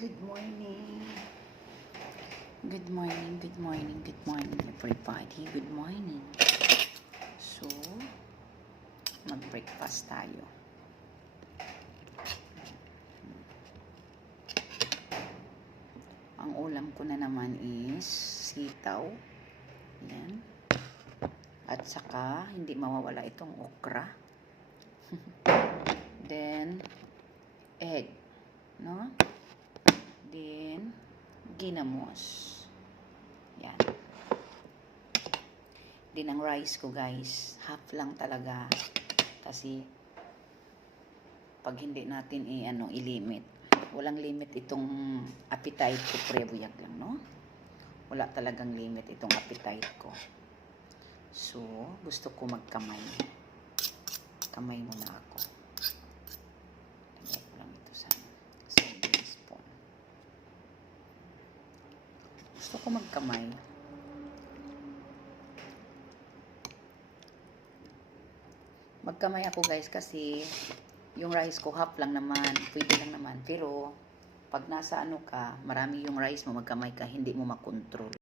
Good morning. Good morning, good morning, good morning everybody. Good morning. So, mag-breakfast tayo. Ang ulam ko na naman is sitaw. Yan. At saka, hindi mawawala itong okra. Then, egg. No? Then, ginamos. Yan. Din ang rice ko, guys. Half lang talaga. Kasi, pag hindi natin i-limit. Walang limit itong appetite ko. Prebuyag lang, no? Wala talagang limit itong appetite ko. So, gusto ko magkamay. Kamay muna ako. Lagyan ko lang ito sa spoon. Gusto ko magkamay. Magkamay ako, guys, kasi yung rice ko half lang naman. Pwede lang naman. Pero, pag nasa ka, marami yung rice mo, magkamay ka, hindi mo makontrol.